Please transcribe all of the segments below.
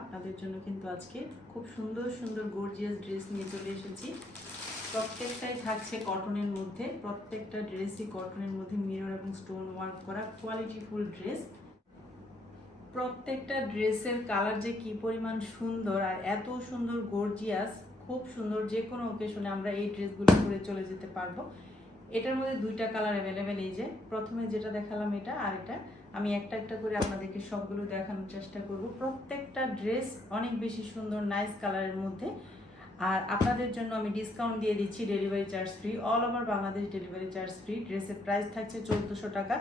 আপনাদের জন্য কিন্তু আজকে খুব সুন্দর সুন্দর গর্জিয়াস ড্রেস নিয়ে চলে এসেছি। প্রত্যেকটাই থাকছে কটনের মধ্যে, প্রত্যেকটা ড্রেসই কটনের মধ্যে মিরর এবং স্টোন ওয়ার্ক করা কোয়ালিটিফুল ড্রেস প্রত্যেকটা ড্রেসের কালার যে কি পরিমাণ সুন্দর আর এত সুন্দর গর্জিয়াস খুব সুন্দর যে কোনো ওকেশনে আমরা এই ড্রেসগুলো পরে চলে যেতে পারব। এটার মধ্যে দুইটা কালার অ্যাভেলেবেল এই যে। প্রথমে যেটা দেখালাম এটা আর এটা। আমি একটা একটা করে আপনাদেরকে সবগুলো দেখানোর চেষ্টা করব। প্রত্যেকটা ড্রেস অনেক বেশি সুন্দর নাইস কালারের মধ্যে। আর আপনাদের জন্য আমি ডিসকাউন্ট দিয়ে দিচ্ছি delivery charge free all over Bangladesh delivery charge free ড্রেসের প্রাইস থাকছে চোদ্দোশো টাকা।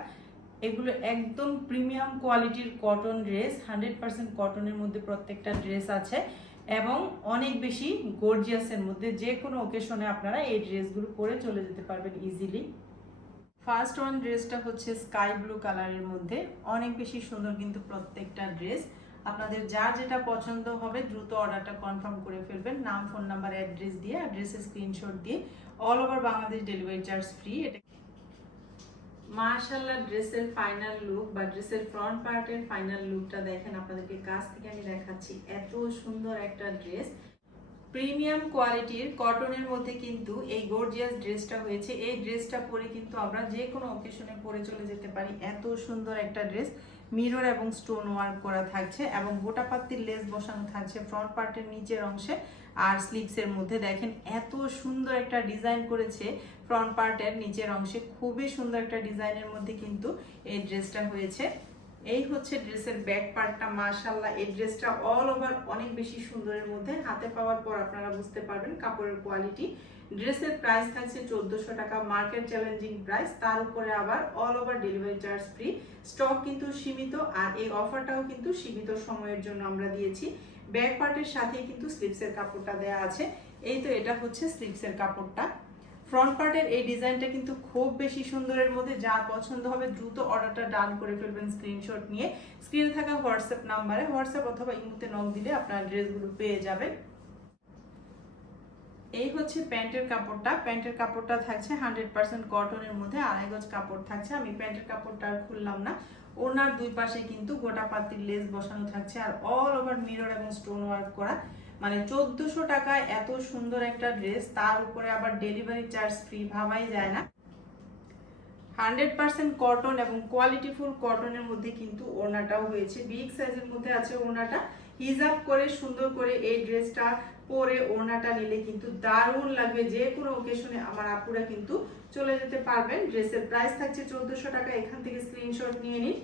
এগুলো একদম প্রিমিয়াম কোয়ালিটির কটন ড্রেস হান্ড্রেড পার্সেন্ট কটনের মধ্যে প্রত্যেকটা ড্রেস আছে। এবং অনেক বেশি গর্জিয়াসের মধ্যে যে কোনো ওকেশনে আপনারা এই ড্রেসগুলো পরে চলে যেতে পারবেন ইজিলি ফার্স্ট ওয়ান ড্রেসটা হচ্ছে স্কাই ব্লু কালারের মধ্যে। অনেক বেশি সুন্দর কিন্তু প্রত্যেকটা ড্রেস আপনাদের যার যেটা পছন্দ হবে দ্রুত অর্ডারটা কনফার্ম করে ফেলবেন। নাম ফোন নাম্বার অ্যাড্রেস দিয়ে অ্যাড্রেসের স্ক্রিনশট দিয়ে। All over Bangladesh delivery charge free এটা মার্শাল্লাহ ড্রেসের ফাইনাল লুক বা ড্রেসের ফ্রন্ট পার্টের ফাইনাল লুকটা দেখেন আপনাদেরকে কাছ থেকে আমি দেখাচ্ছি। এত সুন্দর একটা ড্রেস প্রিমিয়াম কোয়ালিটির কটনের মধ্যে কিন্তু এই গর্জিয়াস ড্রেসটা হয়েছে। এই ড্রেসটা পরে কিন্তু আমরা যে কোনো অকেশনে পরে চলে যেতে পারি। এত সুন্দর একটা ড্রেস মিরর এবং স্টোন ওয়ার্ক করা থাকছে এবং গোটা পাত্তির লেস বসানো থাকছে ফ্রন্ট পার্টের নিচের অংশে আর স্লিভসের মধ্যে। দেখেন এত সুন্দর একটা ডিজাইন করেছে। ফ্রন্ট পার্টের নিচের অংশে খুবই সুন্দর একটা ডিজাইনের মধ্যে কিন্তু এই ড্রেসটা হয়েছে। এই হচ্ছে ড্রেসের ব্যাক পার্টটা মাশাল্লাহ এই ড্রেসটা অল ওভার অনেক বেশি সুন্দরের মধ্যে হাতে পাওয়ার পর আপনারা বুঝতে পারবেন কাপড়ের কোয়ালিটি ড্রেসের প্রাইস থাকছে চোদ্দোশো টাকা মার্কেট চ্যালেঞ্জিং প্রাইস তার উপরে আবার all over delivery charge free stock কিন্তু সীমিত আর এই অফারটাও কিন্তু সীমিত সময়ের জন্য আমরা দিয়েছি। ব্যাক পার্টের সাথে কিন্তু স্লিপসের কাপড়টা দেয়া আছে। এই তো এটা হচ্ছে স্লিপসের কাপড়টা। ফ্রন্ট পার্টের এই ডিজাইনটা কিন্তু খুব বেশি সুন্দরের মধ্যে যার পছন্দ হবে দ্রুত অর্ডারটা ডান করে ফেলবেন স্ক্রিনশট নিয়ে। স্ক্রিনে থাকা হোয়াটসঅ্যাপ নাম্বারে হোয়াটসঅ্যাপ অথবা ইমুতে নক দিলে আপনার ড্রেসগুলো পেয়ে যাবেন। এই হচ্ছে প্যান্টের কাপড়টা। প্যান্টের কাপড়টা থাকছে হান্ড্রেড পার্সেন্ট কটনের মধ্যে, আড়াই গজ কাপড় থাকছে। আমি প্যান্টের কাপড়টা আর খুললাম না। ওনার দুই পাশে কিন্তু গোটা পাতির লেস বসানো থাকছে আর অল ওভার মিরর এবং স্টোন ওয়ার্ক করা। মানে চোদ্দশো টাকায় এত সুন্দর একটা ড্রেস তার উপরে আবার ডেলিভারি চার্জ ফ্রি ভাবাই যায় না। হান্ড্রেড পার্সেন্ট কটন এবং কোয়ালিটি কোয়ালিটিফুল কটনের মধ্যে কিন্তু ওড়নাটাও হয়েছে। বিগ সাইজের মধ্যে আছে ওড়নাটা। হিজাব করে, সুন্দর করে এই ড্রেসটা পরে ওড়নাটা নিলে কিন্তু দারুণ লাগবে। যে কোনো ওকেশনে আমার আপুরা কিন্তু চলে যেতে পারবেন। ড্রেসের প্রাইস থাকছে চোদ্দশো টাকা। এখান থেকে স্ক্রিনশট নিয়ে নিন।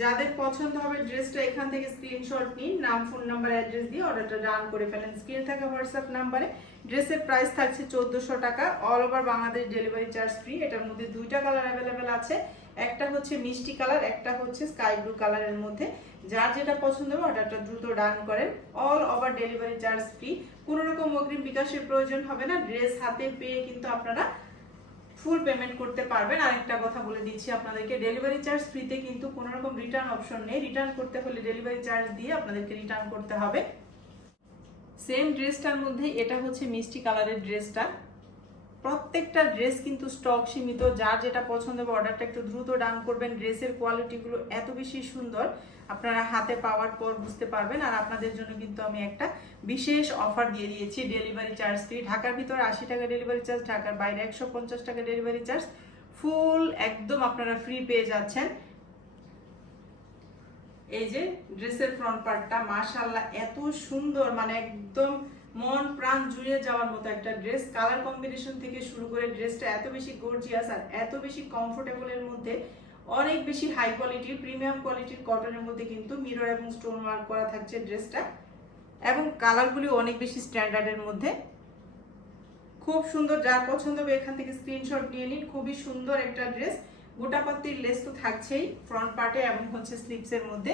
যাদের পছন্দ হবে ড্রেসটা এখান থেকে স্ক্রিনশট নিন, নাম ফোন নাম্বার অ্যাড্রেস দিয়ে অর্ডারটা ডান করে ফেলেন। স্ক্রিনে থাকা হোয়াটসঅ্যাপ নাম্বারে ড্রেসের প্রাইস থাকছে চোদ্দোশো টাকা। All over Bangladesh delivery charge free এটার মধ্যে দুইটা কালার অ্যাভেলেবেল আছে। একটা হচ্ছে মিষ্টি কালার একটা হচ্ছে স্কাই ব্লু কালারের মধ্যে। যার যেটা পছন্দ হবে অর্ডারটা দ্রুত ডান করেন। All over delivery charge free কোনো রকম অগ্রিম বিকাশের প্রয়োজন হবে না। ড্রেস হাতে পেয়ে কিন্তু আপনারা ফুল পেমেন্ট করতে পারবেন। আরেকটা কথা বলে দিচ্ছি আপনাদেরকে ডেলিভারি চার্জ ফ্রিতে কিন্তু কোনো রকম রিটার্ন অপশন নেই। রিটার্ন করতে হলে ডেলিভারি চার্জ দিয়ে আপনাদেরকে রিটার্ন করতে হবে। সেম ড্রেসটার মধ্যে এটা হচ্ছে মিষ্টি কালারের ড্রেসটা প্রত্যেকটা ড্রেস কিন্তু স্টক সীমিত। যার যেটা পছন্দ হবে অর্ডারটা একটু দ্রুত ডান করবেন। ড্রেসের কোয়ালিটিগুলো এত বেশি সুন্দর আপনারা হাতে পাওয়ার পর বুঝতে পারবেন, আর আপনাদের জন্য কিন্তু আমি একটা বিশেষ অফার দিয়ে দিয়েছি ডেলিভারি চার্জ ফ্রি ঢাকার ভিতরে আশি টাকা ডেলিভারি চার্জ ঢাকার বাইরে একশো পঞ্চাশ টাকা ডেলিভারি চার্জ ফুল একদম আপনারা ফ্রি পেয়ে যাচ্ছেন। এই যে ড্রেসের ফ্রন্ট পার্টটা মাশাল্লাহ এত সুন্দর মানে একদম মন প্রাণ জুড়ে যাওয়ার মতো একটা ড্রেস কালার কম্বিনেশন থেকে শুরু করে ড্রেসটা এত বেশি গর্জিয়াস আর এত বেশি কমফোর্টেবলের মধ্যে অনেক বেশি হাই কোয়ালিটির প্রিমিয়াম কোয়ালিটির কটনের মধ্যে কিন্তু মিরর এবং স্টোন ওয়ার্ক করা থাকছে ড্রেসটা এবং কালারগুলি অনেক বেশি স্ট্যান্ডার্ডের মধ্যে। খুব সুন্দর, যার পছন্দ হবে এখান থেকে স্ক্রিনশট নিয়ে নিন। খুবই সুন্দর একটা ড্রেস গোটা পাত্তির লেস তো থাকছেই ফ্রন্ট পার্টে এবং হচ্ছে স্লিপসের মধ্যে।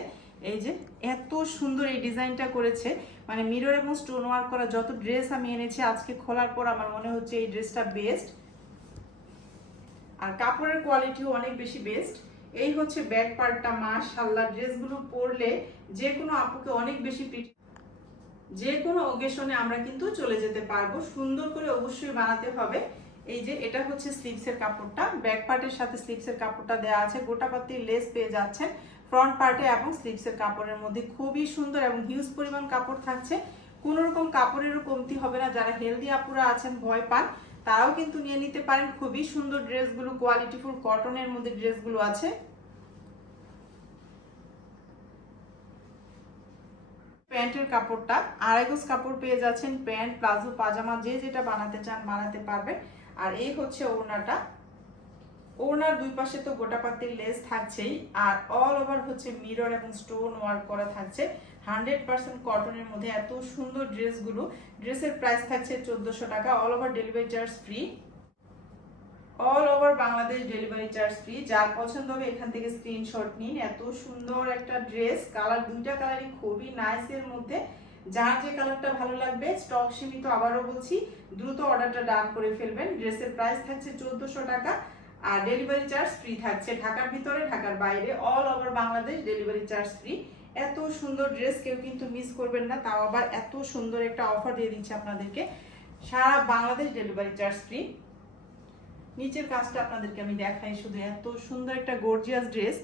এই যে এত সুন্দর এই ডিজাইনটা করেছে। মানে মিরর এবং স্টোন ওয়ার্ক করা যত ড্রেস আমি এনেছি, আজকে খোলার পর আমার মনে হচ্ছে এই ড্রেসটা বেস্ট আর কাপড়ের কোয়ালিটিও অনেক বেশি বেস্ট এই হচ্ছে ব্যাক পার্টটা মাশাল্লাহ ড্রেসগুলো পরলে যে কোনো আপুকে অনেক বেশি পিট যে কোনো ওকেশনে আমরা কিন্তু চলে যেতে পারব। সুন্দর করে অবশ্যই বানাতে হবে। এই যে, এটা হচ্ছে স্লিপসের কাপড়টা। ব্যাক পার্টের সাথে স্লিপসের কাপড়টা দেওয়া আছে। গোটা লেস পেয়ে যাচ্ছেন। ফ্রন্ট পার্টে এবং স্লিভসের কাপড়ের মধ্যে খুবই সুন্দর এবং হিউজ পরিমাণ কাপড় থাকছে। কোনো রকম কাপড়েরও কমতি হবে না। যারা হেলদি আপুরা আছেন, ভয় পান। তারাও কিন্তু নিয়ে নিতে পারেন খুবই সুন্দর ড্রেসগুলো, কোয়ালিটিফুল কটনের মধ্যে ড্রেসগুলো আছে। প্যান্টের কাপড়টা আড়াই গজ কাপড় পেয়ে যাচ্ছেন প্যান্ট, প্লাজো, পাজামা, যে যেটা বানাতে চান বানাতে পারবেন। আর এই হচ্ছে ওড়নাটা। ওড়নার দুই পাশে তো গোটা পাতির লেস থাকছেই, আর অল ওভার হচ্ছে মিরর এবং স্টোন ওয়ার্ক করা থাকছে। হান্ড্রেড পার্সেন্ট কটনের মধ্যে এত সুন্দর ড্রেসগুলো। ড্রেসের প্রাইস থাকছে চোদ্দোশো টাকা all over delivery charge free all over Bangladesh delivery charge free যার পছন্দ হবে এখান থেকে স্ক্রিনশট নিন। এত সুন্দর একটা ড্রেস। কালার, দুইটা কালারই খুবই নাইস এর মধ্যে। যার যে কালারটা ভালো লাগবে স্টক সীমিত আবারও বলছি, দ্রুত অর্ডারটা ডান করে ফেলবেন। ড্রেসের প্রাইস থাকছে চোদ্দোশো টাকা আর ডেলিভারি চার্জ ফ্রি থাকছে ঢাকার ভিতরে, ঢাকার বাইরে। All over Bangladesh delivery charge free এত সুন্দর ড্রেস কেউ কিন্তু মিস করবেন না, তাও আবার এত সুন্দর একটা অফার দিয়ে দিচ্ছে আপনাদেরকে। সারা বাংলাদেশ ডেলিভারি চার্জ ফ্রি নিচের কাজটা আপনাদেরকে আমি দেখাই, শুধু এত সুন্দর একটা গর্জিয়াস ড্রেস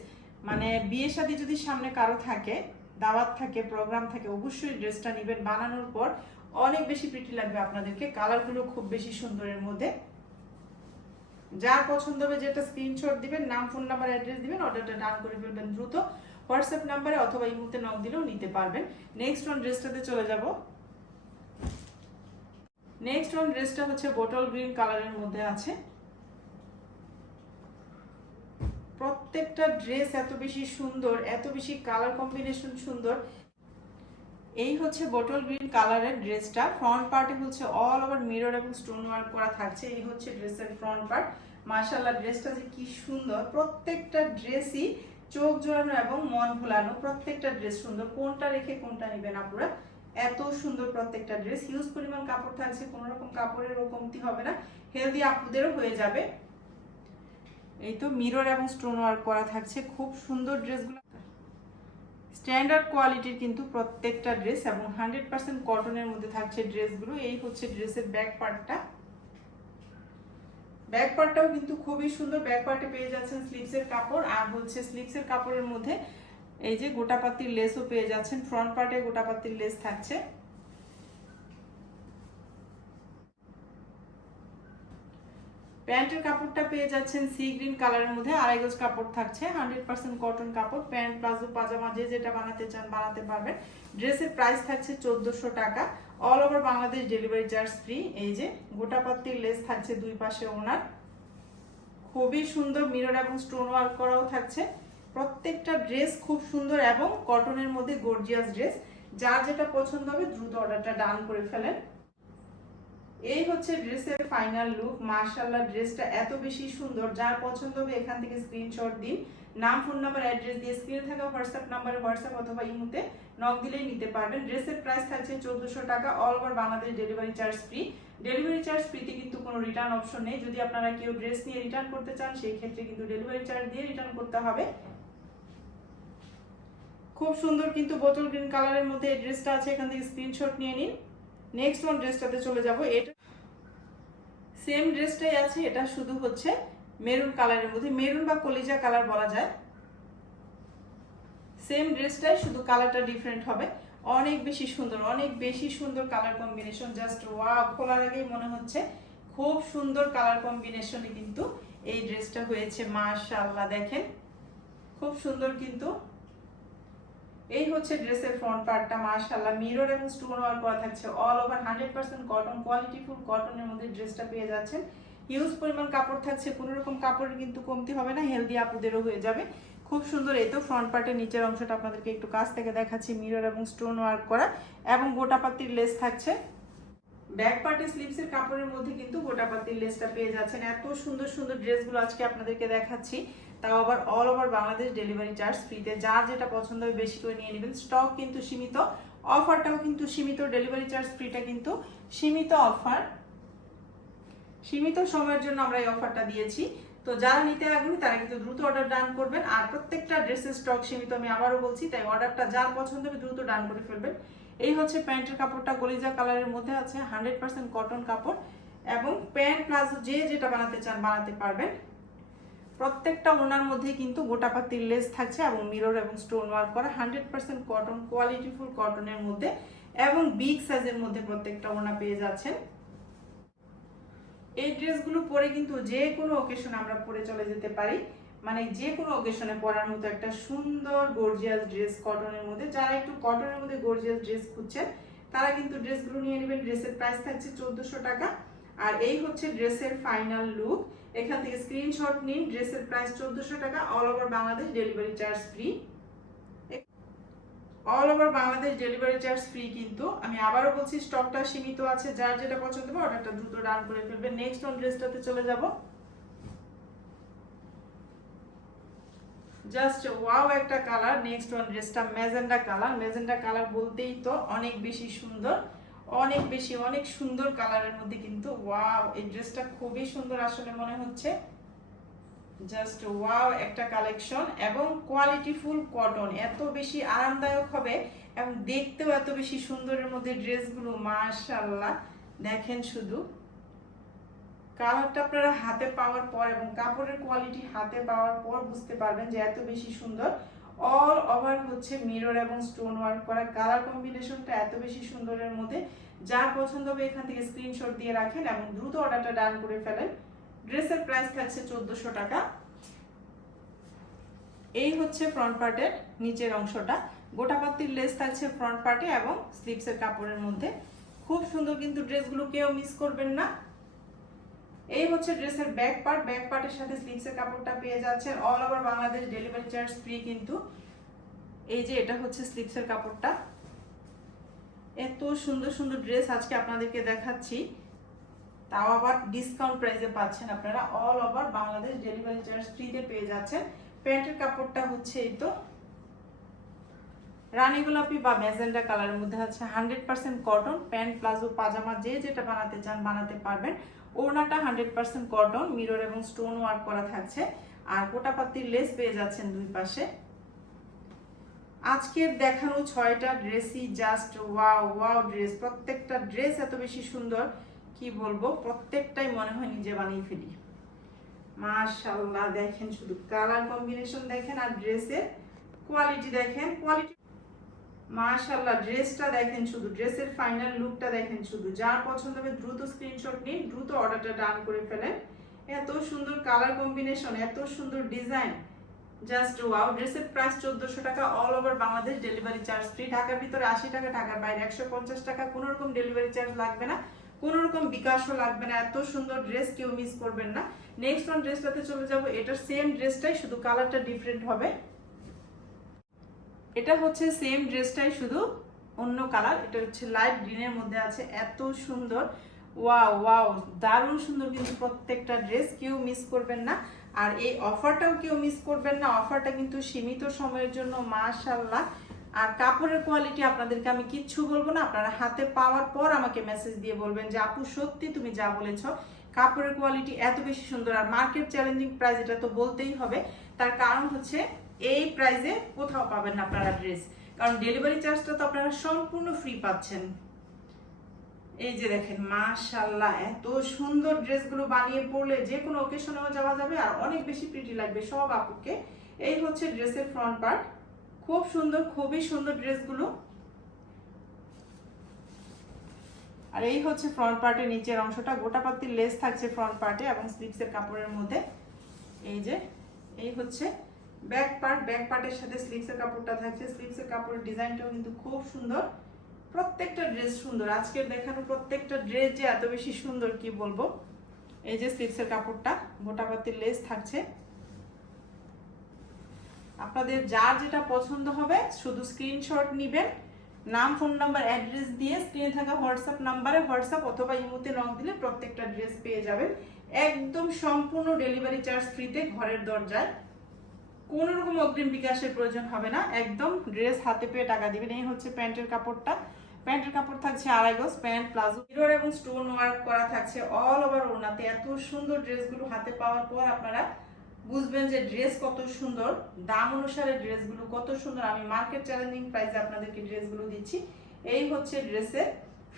মানে বিয়ে শাদী যদি সামনে কারও থাকে, দাওয়াত থাকে প্রোগ্রাম থাকে, অবশ্যই ড্রেসটা নেবেন। বানানোর পর অনেক বেশি প্রিটি লাগবে আপনাদেরকে। কালারগুলো খুব বেশি সুন্দরের মধ্যে। যার পছন্দ হবে যেটা স্ক্রিনশট দিবেন, নাম ফোন নাম্বার অ্যাড্রেস দিবেন অর্ডারটা ডান করে ফেলবেন দ্রুত। হোয়াটসঅ্যাপ নাম্বারে অথবা এই মুহূর্তে নক দিলেও নিতে পারবেন। নেক্সট ওয়ান ড্রেসটাতে চলে যাব। নেক্সট ওয়ান ড্রেসটা হচ্ছে বোটল গ্রিন কালারের মধ্যে আছে। প্রত্যেকটা ড্রেস এত বেশি সুন্দর, এত বেশি কালার কম্বিনেশন সুন্দর। এই হচ্ছে বোটল গ্রিন কালারের ড্রেসটা ফ্রন্ট পার্টে হচ্ছে অল ওভার মিরর এবং স্টোন ওয়ার্ক করা থাকছে। এই হচ্ছে ড্রেসের ফ্রন্ট পার্ট মার্শাল্লাহ ড্রেসটা যে কি সুন্দর। প্রত্যেকটা ড্রেসই চোখ জোড়ানো এবং মন ভোলানো প্রত্যেকটা ড্রেস সুন্দর। কোনটা রেখে কোনটা নেবেন আপনারা? এত সুন্দর প্রত্যেকটা ড্রেস হিউজ পরিমাণ কাপড় থাকছে, কোনো রকম কাপড়েরও কমতি হবে না। হেলদি আপুদেরও হয়ে যাবে। এই তো মিরর এবং স্টোন ওয়ার্ক করা থাকছে। খুব সুন্দর ড্রেসগুলো স্ট্যান্ডার্ড কোয়ালিটির কিন্তু প্রত্যেকটা ড্রেস এবং হান্ড্রেড পার্সেন্ট কটনের মধ্যে থাকছে ড্রেসগুলো এই হচ্ছে ড্রেসের ব্যাক পার্টটা ব্যাক পার্টটাও কিন্তু খুবই সুন্দর। ব্যাক পার্টে পেয়ে যাচ্ছেন স্লিপসের কাপড়। আর হচ্ছে স্লিপসের কাপড়ের মধ্যে এই যে গোটাপাতির লেসও পেয়ে যাচ্ছেন। ফ্রন্ট পার্টে গোটাপাতির লেস থাকছে। প্যান্টের কাপড়টা পেয়ে যাচ্ছেন সি গ্রিন কালারের মধ্যে। আড়াই গজ কাপড় থাকছে। হান্ড্রেড পার্সেন্ট কটন কাপড়। প্যান্ট, প্লাজো, পাজামা, যে যেটা বানাতে চান, বানাতে পারবেন। ড্রেসের প্রাইস থাকছে চোদ্দোশো টাকা। All over Bangladesh delivery charge free এই যে গোটা লেস থাকছে দুই পাশে ওনার। খুবই সুন্দর মিরর এবং স্টোন ওয়ার্ক করাও থাকছে। প্রত্যেকটা ড্রেস খুব সুন্দর এবং কটনের মধ্যে গর্জিয়াস ড্রেস যার যেটা পছন্দ হবে দ্রুত অর্ডারটা ডান করে ফেলেন। এই হচ্ছে ড্রেসের ফাইনাল লুক মার্শাল্লাহ ড্রেসটা এত বেশি সুন্দর। যার পছন্দ হবে এখান থেকে স্ক্রিনশট দিন। নাম ফোন নাম্বার অ্যাড্রেস দিয়ে স্ক্রিনে থাকা হোয়াটসঅ্যাপ নাম্বারে হোয়াটসঅ্যাপ অথবা ইমুতে নক দিলেই নিতে পারবেন। ড্রেসের প্রাইস থাকছে চোদ্দোশো টাকা। All over Bangladesh delivery charge free delivery charge ফ্রিতে কিন্তু কোনো রিটার্ন অপশন নেই। যদি আপনারা কেউ ড্রেস নিয়ে রিটার্ন করতে চান, সেই ক্ষেত্রে কিন্তু ডেলিভারি চার্জ দিয়ে রিটার্ন করতে হবে। খুব সুন্দর কিন্তু বোতল গ্রিন কালারের মধ্যে এই ড্রেসটা আছে। এখান থেকে স্ক্রিনশট নিয়ে নিন। নেক্সট ওয়ান ড্রেসটাতে চলে যাব, এটা সেম ড্রেসটাই আছে, এটা শুধু হচ্ছে মেরুন কালারের মধ্যে মেরুন বা কলিজা কালার বলা যায়। সেম ড্রেসটাই শুধু কালারটা ডিফারেন্ট হবে। অনেক বেশি সুন্দর, অনেক বেশি সুন্দর কালার কম্বিনেশন জাস্ট ওয়া খোলার আগেই মনে হচ্ছে খুব সুন্দর কালার কম্বিনেশনে কিন্তু এই ড্রেসটা হয়েছে, মাশাআল্লাহ, দেখেন। খুব সুন্দর কিন্তু এই হচ্ছে ড্রেসের ফ্রন্ট পার্টটা মাশাআল্লাহ। মিরর এবং স্টোন ওয়ার্ক করা থাকছে। All over hundred percent cotton quality full কটনের মধ্যে ড্রেসটা পেয়ে যাচ্ছেন। হিউজ পরিমাণ কাপড় থাকছে। কোনো রকম কাপড়ের কিন্তু কমতি হবে না হেলদি আপুদেরও হয়ে যাবে। খুব সুন্দর এই তো ফ্রন্ট পার্টের নিচের অংশটা আপনাদেরকে একটু কাছ থেকে দেখাচ্ছি। মিরর এবং স্টোন ওয়ার্ক করা এবং গোটা পাতির লেস থাকছে। ব্যাক পার্টে স্লিপসের কাপড়ের মধ্যে কিন্তু গোটা পাতির লেসটা পেয়ে যাচ্ছেন। এত সুন্দর সুন্দর ড্রেসগুলো আজকে আপনাদেরকে দেখাচ্ছি। তাও আবার all over Bangladesh delivery charge ফ্রিতে যার যেটা পছন্দ হবে বেশি করে নিয়ে নেবেন। স্টক কিন্তু সীমিত। অফারটাও কিন্তু সীমিত। ডেলিভারি চার্জ ফ্রিটা কিন্তু সীমিত অফার সীমিত সময়ের জন্য আমরা এই অফারটা দিয়েছি। তো যারা নিতে আগ্রহী, তারা কিন্তু দ্রুত অর্ডার ডান করবেন। আর প্রত্যেকটা ড্রেসের স্টক সীমিত, আমি আবারও বলছি, তাই অর্ডারটা যার পছন্দ হবে দ্রুত ডান করে ফেলবেন। এই হচ্ছে প্যান্টের কাপড়টা। গলিজা কালারের মধ্যে আছে। হান্ড্রেড পার্সেন্ট কটন কাপড় এবং প্যান্ট প্লাজো যে যেটা বানাতে চান, বানাতে পারবেন। প্রত্যেকটা ওনার মধ্যে কিন্তু গোটা পাতির লেস থাকছে এবং মিরর এবং স্টোন ওয়ার্ক করা hundred percent cotton quality full কটনের মধ্যে এবং বিগ সাইজের মধ্যে প্রত্যেকটা ওনা পেয়ে যাচ্ছেন। এই ড্রেসগুলো পরে কিন্তু যে কোনো ওকেশন আমরা পরে চলে যেতে পারি। মানে যে কোনো ওকেশনে পরার মতো একটা সুন্দর গর্জিয়াস ড্রেস কটনের মধ্যে। যারা একটু কটনের মধ্যে গর্জিয়াস ড্রেস খুঁজছেন, তারা কিন্তু ড্রেসগুলো নিয়ে নেবেন। ড্রেসের প্রাইস থাকছে চোদ্দোশো টাকা। আর এই হচ্ছে ড্রেসের ফাইনাল লুক এখান থেকে স্ক্রিনশট নিন, ড্রেসের প্রাইস চোদ্দোশো টাকা all over Bangladesh delivery charge free all over Bangladesh delivery charge free কিন্তু। আমি আবারও বলছি স্টকটা সীমিত আছে, যার যেটা পছন্দ হবে অর্ডারটা দ্রুত ডান করে ফেলবে নেক্সট অন ড্রেসটাতে চলে যাব। জাস্ট ওয়াও একটা কালার নেক্সট ওয়ান ড্রেসটা ম্যাজেন্ডা কালার ম্যাজেন্ডা কালার বলতেই তো অনেক বেশি সুন্দর। অনেক বেশি, অনেক সুন্দর কালারের মধ্যে কিন্তু ওয়াও এই ড্রেসটা খুবই সুন্দর আসলে মনে হচ্ছে। জাস্ট ওয়াও একটা কালেকশন এবং কোয়ালিটি ফুল কটন এত বেশি আরামদায়ক হবে এবং দেখতেও এত বেশি সুন্দরের মধ্যে ড্রেসগুলো মাশাল্লাহ দেখেন শুধু। কালারটা আপনারা হাতে পাওয়ার পর এবং কাপড়ের কোয়ালিটি হাতে পাওয়ার পর বুঝতে পারবেন যে এত বেশি সুন্দর। অল ওভার হচ্ছে মিরর এবং স্টোন ওয়ার্ক করা কালার কম্বিনেশনটা এত বেশি সুন্দরের মধ্যে যার পছন্দ হবে এখান থেকে স্ক্রিনশট দিয়ে রাখেন এবং দ্রুত অর্ডারটা ডান করে ফেলেন। ড্রেসের প্রাইস থাকছে চোদ্দোশো টাকা। এই হচ্ছে ফ্রন্ট পার্টের নিচের অংশটা। গোটা পাত্তির লেস থাকছে ফ্রন্ট পার্টে এবং স্লিপসের কাপড়ের মধ্যে। খুব সুন্দর কিন্তু ড্রেসগুলো কেউ মিস করবেন না। এই হচ্ছে ড্রেসের ব্যাক পার্ট ব্যাক পার্টের সাথে স্লিপসের কাপড়টা পেয়ে যাচ্ছেন। All over Bangladesh delivery charge free কিন্তু। এই যে এটা হচ্ছে স্লিপসের কাপড়টা। এত সুন্দর সুন্দর ড্রেস আজকে আপনাদেরকে দেখাচ্ছি। তাও আবার ডিসকাউন্ট প্রাইসে পাচ্ছেন আপনারা। All over Bangladesh delivery charge ফ্রিতে পেয়ে যাচ্ছেন। প্যান্টের কাপড়টা হচ্ছে এই তো। রানী গোলাপি বা ম্যাজেন্ডা কালারের মধ্যে আছে। Hundred percent cotton pant palazzo পাজামা যে যেটা বানাতে চান বানাতে পারবেন। ওড়নাটা হান্ড্রেড পার্সেন্ট কটন, মিরর এবং স্টোন ওয়ার্ক করা থাকছে। আর গোটা পাতির লেস পেয়ে যাচ্ছেন দুই পাশে। আজকের দেখানো ছয়টা ড্রেসই জাস্ট ওয়াও ওয়াও ড্রেস প্রত্যেকটা ড্রেস এত বেশি সুন্দর, কি বলব? প্রত্যেকটাই মনে হয় নিজে বানিয়ে ফেলি। মাশাল্লাহ দেখেন শুধু কালার কম্বিনেশন দেখেন আর ড্রেসের কোয়ালিটি দেখেন। কোয়ালিটি মাশাল্লাহ ড্রেসটা দেখেন শুধু, ড্রেসের ফাইনাল লুকটা দেখেন শুধু। যার পছন্দ হবে দ্রুত স্ক্রিনশট নিন, দ্রুত অর্ডারটা ডান করে ফেলেন। এত সুন্দর কালার কম্বিনেশন এত সুন্দর ডিজাইন জাস্ট ওয়াও ড্রেসের প্রাইস চোদ্দোশো টাকা all over Bangladesh delivery charge free ঢাকার ভিতরে আশি টাকা, ঢাকার বাইরে একশো পঞ্চাশ টাকা। কোনো রকম ডেলিভারি চার্জ লাগবে না, কোনো রকম বিকাশও লাগবে না। এত সুন্দর ড্রেস কেউ মিস করবেন না। নেক্সট ওয়ান ড্রেসটাতে চলে যাব, এটার সেম ড্রেসটাই শুধু কালারটা ডিফারেন্ট হবে। এটা হচ্ছে সেম ড্রেসটাই শুধু অন্য কালার এটা হচ্ছে লাইট গ্রিনের মধ্যে আছে, এত সুন্দর। ওয়াও ওয়াও দারুণ সুন্দর কিন্তু প্রত্যেকটা ড্রেস কেউ মিস করবেন না। আর এই অফারটাও কেউ মিস করবেন না অফারটা কিন্তু সীমিত সময়ের জন্য মাশাল্লাহ আর কাপড়ের কোয়ালিটি আপনাদেরকে আমি কিচ্ছু বলব না, আপনারা হাতে পাওয়ার পর আমাকে মেসেজ দিয়ে বলবেন যে, আপু, সত্যি তুমি যা বলেছ, কাপড়ের কোয়ালিটি এত বেশি সুন্দর। আর মার্কেট চ্যালেঞ্জিং প্রাইস এটা তো বলতেই হবে। তার কারণ হচ্ছে এই প্রাইসে কোথাও পাবেন না আপনারা ড্রেস কারণ ডেলিভারি চার্জটা তো আপনারা সম্পূর্ণ ফ্রি পাচ্ছেন। এই যে দেখেন মাশাল্লাহ এত সুন্দর ড্রেসগুলো বানিয়ে পরলে যে কোনো ওকেশনেও যাওয়া যাবে আর অনেক বেশি প্রিটি লাগবে সব আপুকে। এই হচ্ছে ড্রেসের ফ্রন্ট পার্ট খুব সুন্দর, খুবই সুন্দর ড্রেসগুলো আর এই হচ্ছে ফ্রন্ট পার্টের নিচের অংশটা। গোটা পাত্তির লেস থাকছে ফ্রন্ট পার্টে এবং স্লিপসের কাপড়ের মধ্যে। এই যে, এই হচ্ছে ব্যাক পার্ট, ব্যাক পার্টের সাথে স্লিপসের কাপড়টা থাকছে। স্লিপসের কাপড়ের ডিজাইনটাও কিন্তু খুব সুন্দর। প্রত্যেকটা ড্রেস সুন্দর। আজকের দেখানো প্রত্যেকটা ড্রেস যে এত বেশি সুন্দর, কি বলব? এই যে স্লিপসের কাপড়টা গোটা পাতির লেস থাকছে। আপনাদের যার যেটা পছন্দ হবে, শুধু স্ক্রিনশট নেবেন। নাম ফোন নাম্বার অ্যাড্রেস দিয়ে স্ক্রিনে থাকা হোয়াটসঅ্যাপ নাম্বারে হোয়াটসঅ্যাপ অথবা ইমোতে নক দিলে প্রত্যেকটা ড্রেস পেয়ে যাবেন। একদম সম্পূর্ণ ডেলিভারি চার্জ ফ্রিতে ঘরের দরজায়। কোনো রকম অগ্রিম বিকাশের প্রয়োজন হবে না। একদম ড্রেস হাতে পেয়ে টাকা দিবেন। এই হচ্ছে প্যান্টের কাপড়টা। প্যান্টের কাপড় থাকছে আড়াই গজ, প্যান্ট, প্লাজো। মিরর এবং স্টোন ওয়ার্ক করা থাকছে অল ওভার ওনাতে এত সুন্দর ড্রেসগুলো হাতে পাওয়ার পর আপনারা বুঝবেন যে ড্রেস কত সুন্দর, দাম অনুসারে ড্রেসগুলো কত সুন্দর। আমি মার্কেট চ্যালেঞ্জিং প্রাইসে আপনাদেরকে ড্রেসগুলো দিচ্ছি। এই হচ্ছে ড্রেসের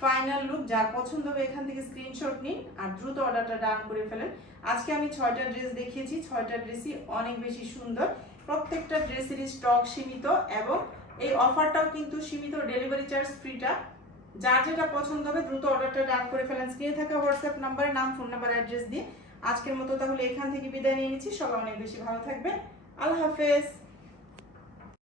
ফাইনাল লুক যার পছন্দ হবে এখান থেকে স্ক্রিনশট নিন আর দ্রুত অর্ডারটা ডান করে ফেলেন। আজকে আমি ছয়টা ড্রেস দেখিয়েছি, ছয়টা ড্রেসই অনেক বেশি সুন্দর। প্রত্যেকটা ড্রেসেরই স্টক সীমিত এবং এই অফারটাও কিন্তু সীমিত ডেলিভারি চার্জ ফ্রিটা যার যেটা পছন্দ হবে দ্রুত অর্ডারটা ডান করে ফেলেন। স্ক্রিনে থাকা হোয়াটসঅ্যাপ নাম্বারে নাম ফোন নাম্বার অ্যাড্রেস দিয়ে। আজকের মতো তাহলে এখান থেকে বিদায় নিয়ে নিচ্ছি। সবাই অনেক বেশি ভালো থাকবেন। আল্লাহ হাফেজ।